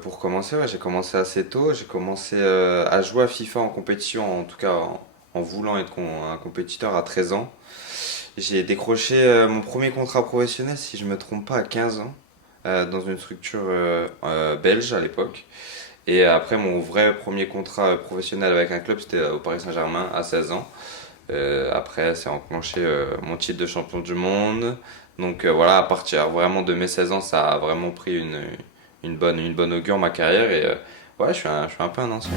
pour commencer, ouais, j'ai commencé assez tôt. J'ai commencé à jouer à FIFA en compétition, en tout cas en voulant être un compétiteur à 13 ans. J'ai décroché mon premier contrat professionnel, si je me trompe pas, à 15 ans, dans une structure belge à l'époque. Et après, mon vrai premier contrat professionnel avec un club, c'était au Paris Saint-Germain à 16 ans. Après, c'est enclenché mon titre de champion du monde. Donc voilà, à partir vraiment de mes 16 ans, ça a vraiment pris une bonne augure ma carrière. Et ouais, je suis un peu un ancien.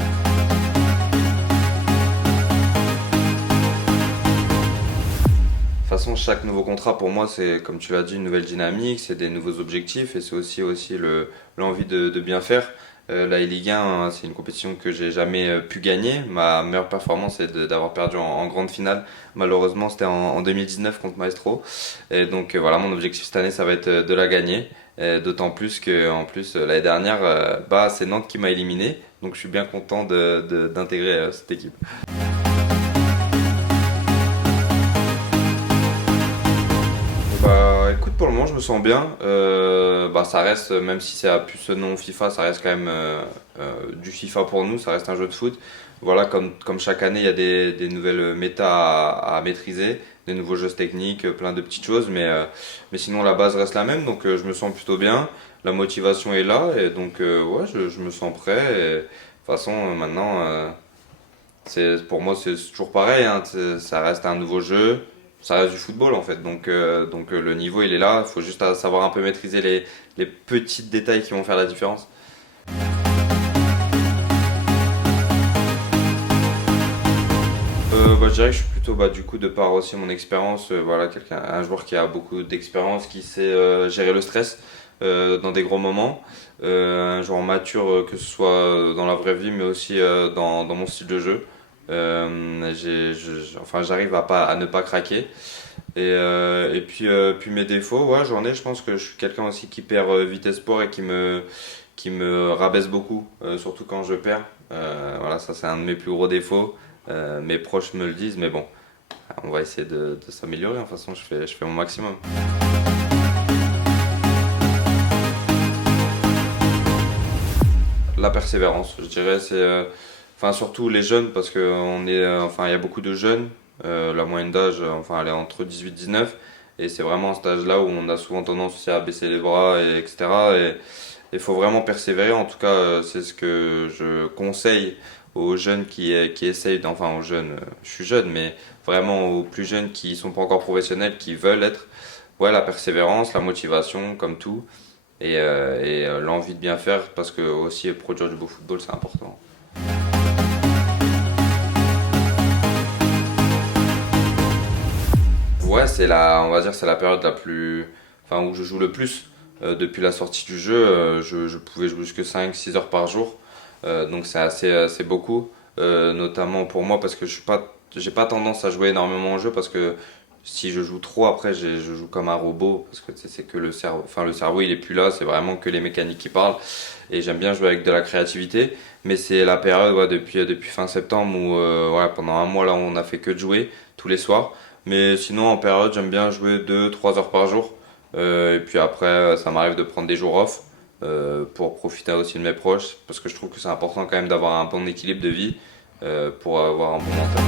De toute façon, chaque nouveau contrat pour moi, c'est comme tu l'as dit, une nouvelle dynamique, c'est des nouveaux objectifs et c'est aussi l'envie de bien faire. La Ligue 1, hein, c'est une compétition que j'ai jamais pu gagner. Ma meilleure performance est d'avoir perdu en grande finale. Malheureusement, c'était en 2019 contre Maestro. Et donc voilà, mon objectif cette année, ça va être de la gagner. D'autant plus que en plus l'année dernière, bah, c'est Nantes qui m'a éliminé. Donc je suis bien content d'intégrer cette équipe. Bah écoute, pour le moment je me sens bien. Bah ça reste, même si ça a plus ce nom FIFA, ça reste quand même du FIFA pour nous, ça reste un jeu de foot. Voilà, comme chaque année il y a des nouvelles méta à maîtriser, des nouveaux jeux techniques, plein de petites choses, mais sinon la base reste la même, donc je me sens plutôt bien. La motivation est là, et donc ouais, je me sens prêt. Et, de toute façon, maintenant, pour moi c'est toujours pareil, hein, ça reste un nouveau jeu. Ça reste du football en fait, donc le niveau il est là, il faut juste savoir un peu maîtriser les petits détails qui vont faire la différence. Bah, je dirais que je suis plutôt, bah, du coup, de par aussi mon expérience, voilà, un joueur qui a beaucoup d'expérience, qui sait gérer le stress dans des gros moments, un joueur mature, que ce soit dans la vraie vie, mais aussi dans mon style de jeu. Enfin, j'arrive à ne pas craquer. Et puis mes défauts, ouais, j'en ai. Je pense que je suis quelqu'un aussi qui perd vite espoir et qui me rabaisse beaucoup, surtout quand je perds. Voilà, ça c'est un de mes plus gros défauts. Mes proches me le disent, mais bon, on va essayer de s'améliorer. De toute façon, je fais mon maximum. La persévérance, je dirais, c'est, enfin surtout les jeunes, parce que enfin il y a beaucoup de jeunes. La moyenne d'âge, enfin elle est entre 18 et 19, et c'est vraiment un stage là où on a souvent tendance aussi à baisser les bras, etc. Et il faut vraiment persévérer. En tout cas, c'est ce que je conseille aux jeunes qui essayent, enfin aux jeunes, je suis jeune, mais vraiment aux plus jeunes qui sont pas encore professionnels, qui veulent être. Ouais, la persévérance, la motivation, comme tout, et l'envie de bien faire, parce que aussi produire du beau football, c'est important. Ouais, on va dire, c'est la période la plus, enfin, où je joue le plus. Depuis la sortie du jeu, je pouvais jouer jusque 5 6 heures par jour. Donc c'est beaucoup, notamment pour moi parce que j'ai pas tendance à jouer énormément au jeu, parce que si je joue trop après, je joue comme un robot, parce que tu sais, c'est que le cerveau il est plus là, c'est vraiment que les mécaniques qui parlent. Et j'aime bien jouer avec de la créativité, mais c'est la période, ouais, depuis fin septembre où ouais, pendant un mois là on a fait que de jouer tous les soirs. Mais sinon en période j'aime bien jouer 2 3 heures par jour. Et puis après ça m'arrive de prendre des jours off pour profiter aussi de mes proches, parce que je trouve que c'est important quand même d'avoir un bon équilibre de vie pour avoir un bon mental.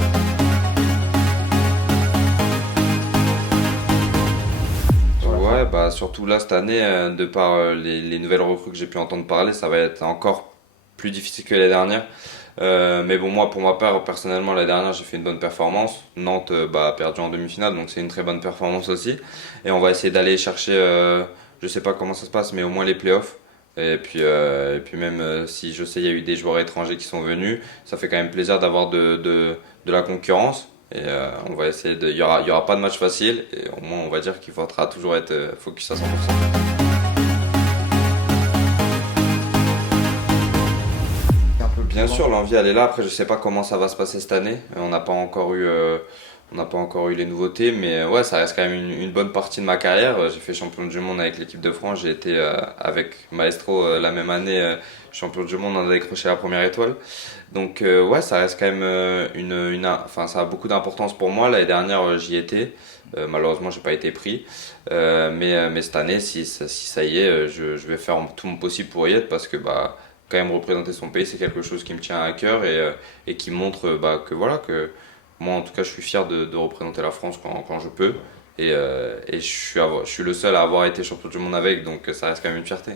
Ouais, bah surtout là cette année, de par les nouvelles recrues que j'ai pu entendre parler, ça va être encore plus difficile que l'année dernière. Mais bon, moi pour ma part, personnellement, l'année dernière j'ai fait une bonne performance. Nantes bah, a perdu en demi-finale, donc c'est une très bonne performance aussi. Et on va essayer d'aller chercher, je sais pas comment ça se passe, mais au moins les playoffs. Et puis même si je sais il y a eu des joueurs étrangers qui sont venus, ça fait quand même plaisir d'avoir de la concurrence. Et on va essayer il y aura pas de match facile, et au moins on va dire qu'il faudra toujours être focus à 100%. Bien sûr, l'envie elle est là. Après, je sais pas comment ça va se passer cette année. On n'a pas encore eu on n'a pas encore eu les nouveautés, mais ouais, ça reste quand même une bonne partie de ma carrière. J'ai fait champion du monde avec l'équipe de France, j'ai été avec Maestro la même année champion du monde, on a décroché la première étoile. Donc ouais, ça reste quand même enfin ça a beaucoup d'importance pour moi. L'année dernière, j'y étais. Malheureusement, j'ai pas été pris. Mais cette année, si ça y est, je vais faire tout mon possible pour y être parce que bah quand même représenter son pays, c'est quelque chose qui me tient à cœur et qui montre bah, que voilà que moi en tout cas je suis fier de représenter la France quand je peux. Et je suis le seul à avoir été champion du monde avec, donc ça reste quand même une fierté.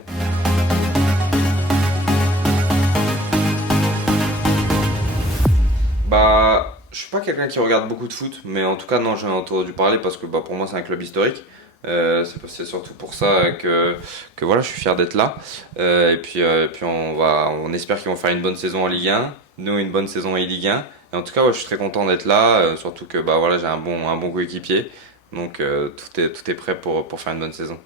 Bah, je suis pas quelqu'un qui regarde beaucoup de foot, mais en tout cas, non, j'en ai entendu parler parce que bah, pour moi, c'est un club historique. C'est surtout pour ça que voilà, je suis fier d'être là. Et puis on espère qu'ils vont faire une bonne saison en Ligue 1, nous une bonne saison en Ligue 1. Et en tout cas, ouais, je suis très content d'être là, surtout que bah, voilà, j'ai un bon coéquipier. Donc tout est prêt pour faire une bonne saison.